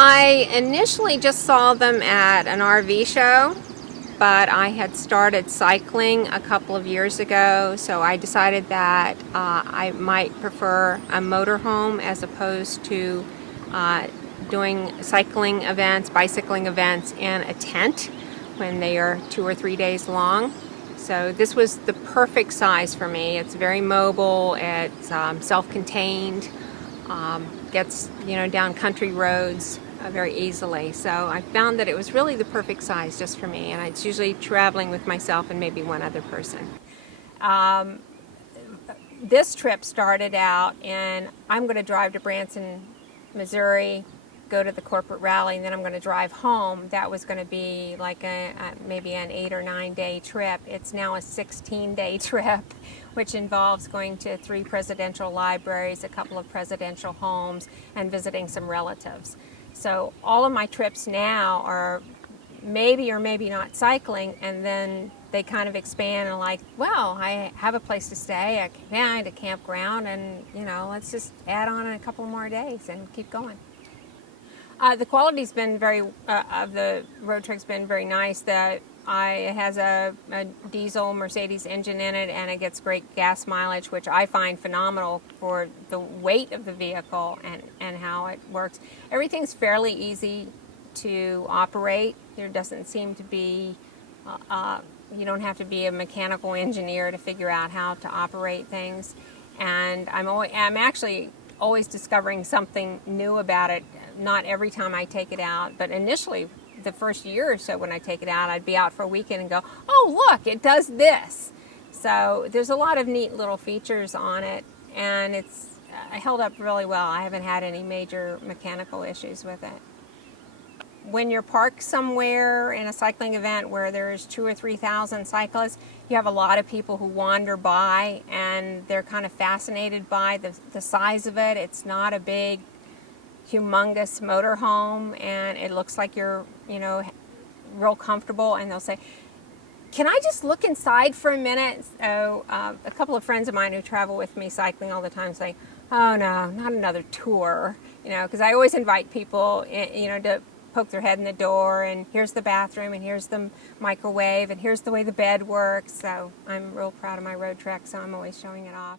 I initially just saw them at an RV show, but I had started cycling a couple of years ago, so I decided that I might prefer a motorhome as opposed to doing cycling events, bicycling events in a tent when they are 2 or 3 days long. So this was the perfect size for me. It's very mobile, it's self-contained, gets down country roads very easily. So I found that it was really the perfect size just for me, and it's usually traveling with myself and maybe one other person. This trip started out, and I'm going to drive to Branson, Missouri, go to the corporate rally, and then I'm going to drive home. That was going to be like maybe an 8 or 9 day trip. It's now a 16-day trip, which involves going to 3 presidential libraries, a couple of presidential homes, and visiting some relatives. So all of my trips now are maybe or maybe not cycling, and then they kind of expand and like, well, I have a place to stay, I can find a campground, and let's just add on a couple more days and keep going. The quality's been of the Roadtrek's been very nice. It has a diesel Mercedes engine in it, and it gets great gas mileage, which I find phenomenal for the weight of the vehicle and how it works. Everything's fairly easy to operate. There doesn't seem to be, you don't have to be a mechanical engineer to figure out how to operate things. And I'm actually always discovering something new about it. Not every time I take it out, but initially the first year or so when I take it out, I'd be out for a weekend and go, oh look, it does this. So there's a lot of neat little features on it, and it's held up really well. I haven't had any major mechanical issues with it. When you're parked somewhere in a cycling event where there's 2,000 or 3,000 cyclists, you have a lot of people who wander by, and they're kind of fascinated by the size of it. It's not a big, humongous motorhome, and it looks like you're, real comfortable, and they'll say, can I just look inside for a minute? So a couple of friends of mine who travel with me cycling all the time say, oh no, not another tour, because I always invite people, to poke their head in the door, and here's the bathroom, and here's the microwave, and here's the way the bed works. So I'm real proud of my Roadtrek, so I'm always showing it off.